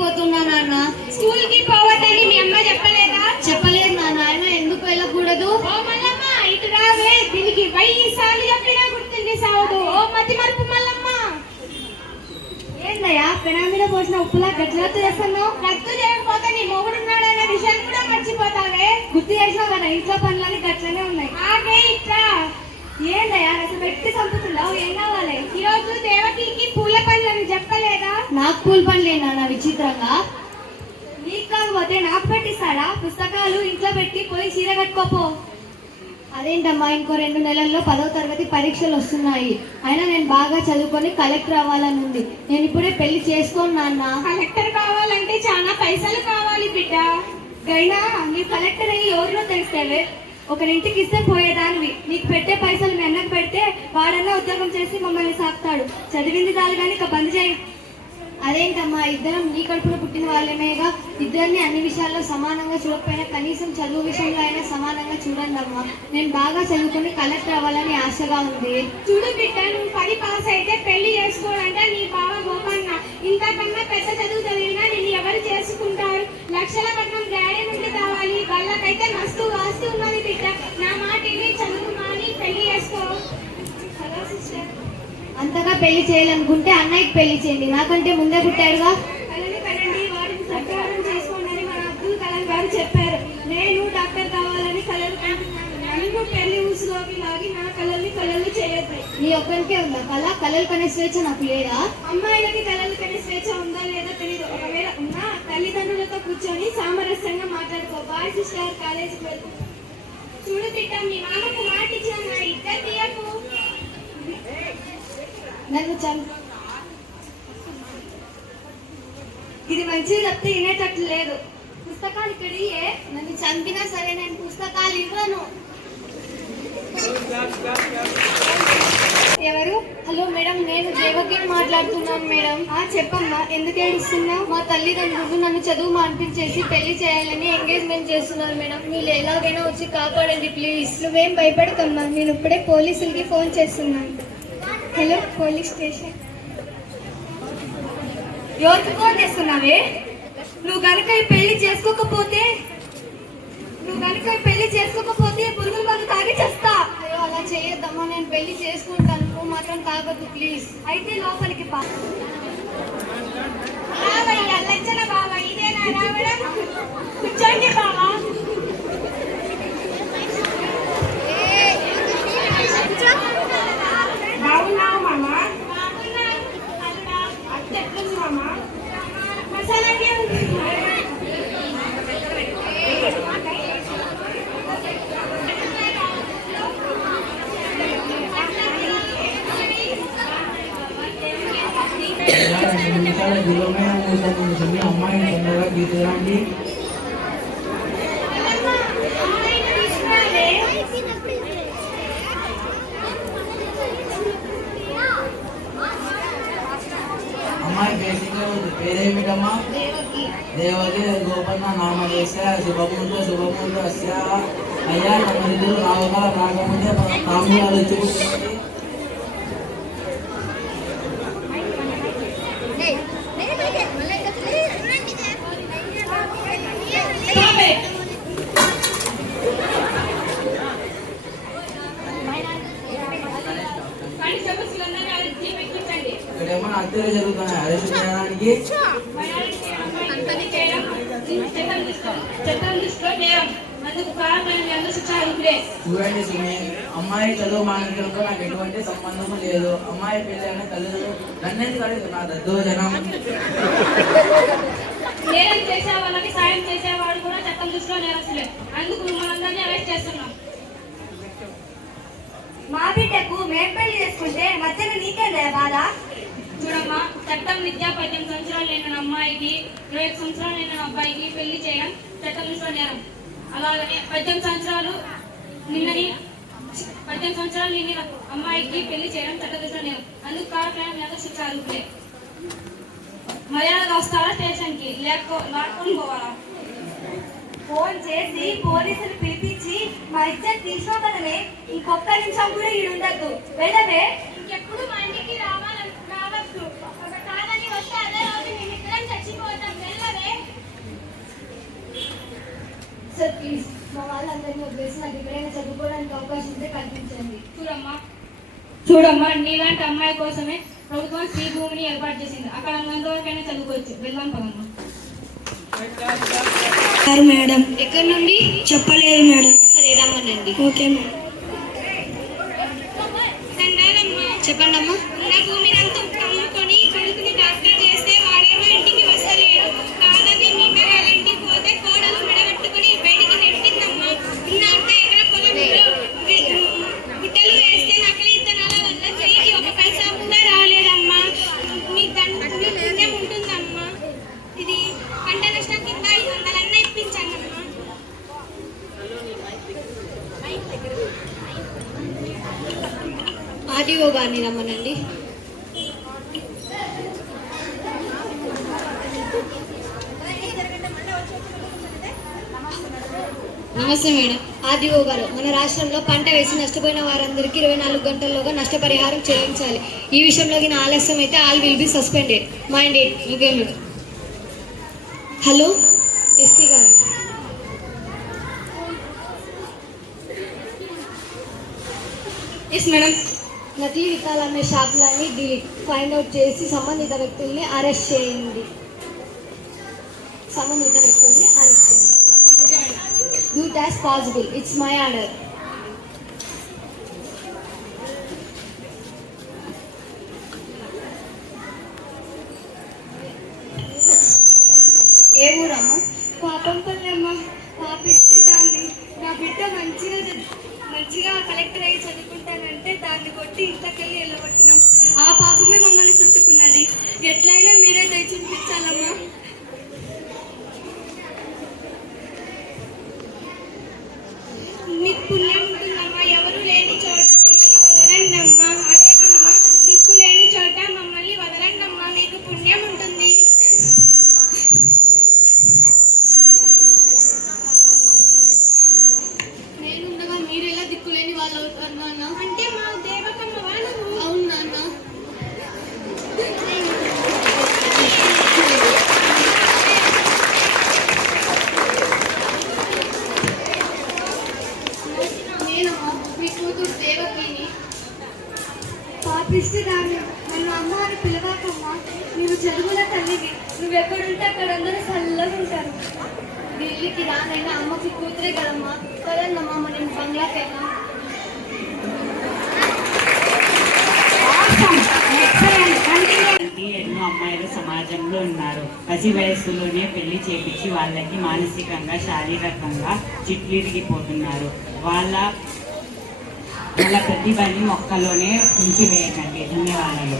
పోతున్నా నాన్న. స్కూల్కి పోవద్దని మీ అమ్మ చెప్పలేదా? చెప్పలేదు నాన్న. ఆయన ఎందుకు వెళ్ళకూడదు? ఓ మల్లమ్మ ఇటు రావే. దీనికి వెయ్యి సార్లు చెప్పినా గుర్తుండి సావుడు. ఓ మతి మరుపు మల్లమ్మ. ఏందయ్యా? పెనా మీద పోసిన ఉప్పులా గట్లతో చేస్తున్నావు? రద్దు చేయకపోతే నీ మొగుడున్నాడు అనే విషయం కూడా మర్చిపోతావే. గుర్తు చేసినావు కదా ఇంట్లో పనులన్నీ గట్లనే ఉన్నాయి. ఆగే ఇట్లా ఏందయ్యా అసలు పెట్టి చంపుతున్నావు? ఏం కావాలి? ఈ రోజు దేవకికి పూల పనులని చెప్పలేదా? నాకు పూల్ పని నాన్న విచిత్రంగా. నీకు కాకపోతే నాకు పెట్టిస్తాడా? పుస్తకాలు ఇంట్లో పెట్టి పోయి చీర కట్టుకోపో. అదేంటమ్మా ఇంకో రెండు నెలల్లో పదో తరగతి పరీక్షలు వస్తున్నాయి. అయినా నేను బాగా చదువుకొని కలెక్టర్ అవ్వాలని ఉంది. నేను ఇప్పుడే పెళ్ళి చేసుకోను నాన్న. కలెక్టర్ కావాలంటే చాలా పైసలు కావాలి బిడ్డ. గైనా నీ కలెక్టర్ అయ్యి ఎవరినో తెలిస్తేవే ఒకరింటికి ఇస్తే పోయేదానివి. నీకు పెట్టే పైసలు మీ అన్నకు పెడితే వాడన్నా ఉద్యోగం చేసి మమ్మల్ని సాకుతాడు. చదివింది చాలు కానీ ఇక బంద్ చేయి. అదేంటమ్మా ఇద్దరం నీ కడుపున పుట్టిన వాళ్ళమేగా? ఇద్దరిని అన్ని విషయాల్లో సమానంగా చూడకపోయినా కనీసం చదువు విషయంలో అయినా సమానంగా చూడండి అమ్మా నేను బాగా చదువుకొని కలెక్టర్ అవ్వాలని ఆశగా ఉంది. చూడు బిడ్డ నువ్వు పది పాస్ అయితే పెళ్ళి చేసుకోవాలంటే నీ బావ గోపన్న. ఇంతకన్నా పెద్ద చదువు చదివినా నిన్ను ఎవరు చేసుకుంటారు లక్షల కట్నం డాడీ నుండి కావాలి వాళ్ళకైతే మస్తు ఆస్తి ఉన్నది బిడ్డ నా మాట విని చదువు మాని పెళ్ళి చేసుకో హలో సిస్టర్ అంతగా పెళ్ళి చేయాలనుకుంటే అన్నయ్యకి పెళ్ళి చేయండి. నాకంటే ముందే పుట్టాడుగా చెప్పారు. నేను డాక్టర్ కావాలని కలలు నన్ను పెళ్ళి ఊసులోకి లాగి నా కళల్ని కళలు చేయొద్దు. నీ ఒక్కరికే ఉందా కళ? కళలు కనే స్వేచ్ఛ నాకు లేదా? అమ్మాయిలకి కళలు కనే స్వేచ్ఛ ఉందా లేదా తెలియదు ఒకవేళ ఉన్నా తల్లిదండ్రులతో కూర్చొని సామరస్యంగా మాట్లాడుకో. బాయ్ సిస్టర్ కాలేజీకి వెళ్తూ చూడు తిట్ట మీ మామకు మాట ఇచ్చిన నా ఇద్దరు తీయకు. నన్ను ఇది మంచిది చెప్తే వినేటట్లు లేదు. పుస్తకాలు ఇక్కడ ఇయ్యే. నన్ను చంపినా సరే నేను పుస్తకాలు ఇవ్వను. ఎవరు? హలో మేడం నేను దేవకి మాట్లాడుతున్నాను మేడం. ఆ చెప్పమ్మా ఎందుకు ఏడుస్తున్నావు? మా తల్లిదండ్రులు నన్ను చదువు మాన్పించేసి పెళ్ళి చేయాలని ఎంగేజ్మెంట్ చేస్తున్నారు మేడం. మీరు ఎలాగైనా వచ్చి కాపాడండి ప్లీజ్. నువ్వేం భయపడకమ్మా నేను ఇప్పుడే పోలీసులకి ఫోన్ చేస్తున్నాను. Hello police station. ఎవరికి ఫోన్ చేస్తున్నావే? నువ్వు కనుక ఈ పెళ్ళి చేసుకోకపోతే నువ్వు కనుక ఈ పెళ్ళి చేసుకోకపోతే పురుగుల మందు తాగి చేస్తా. అయ్యో అలా చేయొద్దమ్మా నేను పెళ్ళి చేసుకుంటాను. నువ్వు మాత్రం తాగొద్దు ప్లీజ్ అయితే లోపలికి పా. రావయ్య లచ్చన బావ ఇదేనా రావడం? కూర్చోండి బాబా నిమిషాల దూరమైన మూసలు అమ్మాయిని తొందరగా తీసుకురండి అమ్మాయి బేసిక్ పేరేమిటమ్మా? దేవకి గోపన్న నామదేశ శుభముందు శుభముందు అస్యా అయ్యా తమ నిధులు రావుగా రాకముందే తాంబూలాలు ఇచ్చుకుంటుంది Stop it. కానిస్టేబుల్స్ వీళ్ళందరినీ అరెస్ట్ చేసి ఎక్కించండి. ఇక్కడ ఏమైనా హత్యలు జరుగుతున్నాయి అరెస్ట్ చేయడానికి. చూడండి సుమి అమ్మాయి చదువు మానడంతో నాకు ఎటువంటి సంబంధము లేదు. అమ్మాయి పెళ్ళి అయిన తల్లిదండ్రులు నన్నెందుకు అడుగుతున్నారు నా దద్దో జనం నేరం చేసే వాళ్ళకి సాయం చేసేవాడు కూడా చట్టం దృష్టిలో నేరస్తులే. అందుకు మనందరినీ అరెస్ట్ చేస్తున్నాం. మా బిడ్డకు మేం పెళ్ళి చేసుకుంటే మధ్యన నీకేందా బాధ? చూడమ్మా చట్టం విద్యా పద్దెనిమిది సంవత్సరాలు లేని అమ్మాయికి ఇరవై ఒక్క సంవత్సరాలు లేని అబ్బాయికి పెళ్ళి చేయడం చట్టం నేరం. అలాగనే పద్దెనిమిది సంవత్సరాలు నిన్నని పద్దెనిమిది సంవత్సరాలు నిన్న అమ్మాయికి పెళ్ళి చేయడం చట్ట నేరం. అందుకు కారణమైన మీద శిక్ష అర్హులే. మర్యాదగా వస్తారా స్టేషన్కి లేకపో లాక్కొని పోవాలా? ఫోన్ చేసి పోలీసులు పిలిపించి మా ఇద్దరు తీసుకో కదనే ఇంకొక్క నిమిషం కూడా ఈడు ఉండద్దు వెళ్ళవే. ఇంకెప్పుడు మా సార్ ప్లీజ్ మా వాళ్ళందరినీ వదిలేసి నాకు ఎక్కడైనా చదువుకోవడానికి అవకాశం ఉంటే కల్పించండి. చూడమ్మా. చూడమ్మా నీలాంటి అమ్మాయి కోసమే ప్రభుత్వం శ్రీ భూమిని ఏర్పాటు చేసింది. అక్కడ ఎంతవరకైనా చదువుకోవచ్చు. వెళ్దాం పదమ్మా. Sir madam. ఎక్కడి నుండి? చెప్పలేదు మేడం. సరే రమ్మనండి. Okay madam. చెప్పండి అమ్మా ఆర్డీఓ గారిని రమ్మనండి. నమస్తే మేడం. ఆర్డీఓ గారు మన రాష్ట్రంలో పంట వేసి నష్టపోయిన వారందరికీ ఇరవై నాలుగు గంటల్లోగా నష్టపరిహారం చెల్లించాలి ఈ విషయంలో గిన ఆలస్యం అయితే all will be suspended. Mind it okay madam. Hello SP గారు. Yes madam. నకిలీ విత్తాలు షాపులన్నీ డిలీట్ ఫైండ్ అవుట్ చేసి సంబంధిత వ్యక్తుల్ని అరెస్ట్ చేయండి. సంబంధిత వ్యక్తుల్ని అరెస్ట్ చేయండి. Do as possible it's my order నువ్వు ఎక్కడుంటే అక్కడ అందరూ చల్లగా ఉంటారు. ఢిల్లీకి రానైనా అమ్మకి కూతురే కదమ్మా. కదన్నమ్మా మనం బంగ్లాకి ఎన్నో అమ్మాయిలు సమాజంలో ఉన్నారు. పసి వయస్సులోనే పెళ్ళి చేపించి వాళ్ళకి మానసికంగా శారీరకంగా చిట్లిరిగిపోతున్నారు వాళ్ళ వాళ్ళ ప్రతిభని మొక్కలోనే ఉంచి వేయకండి ధన్యవాదాలు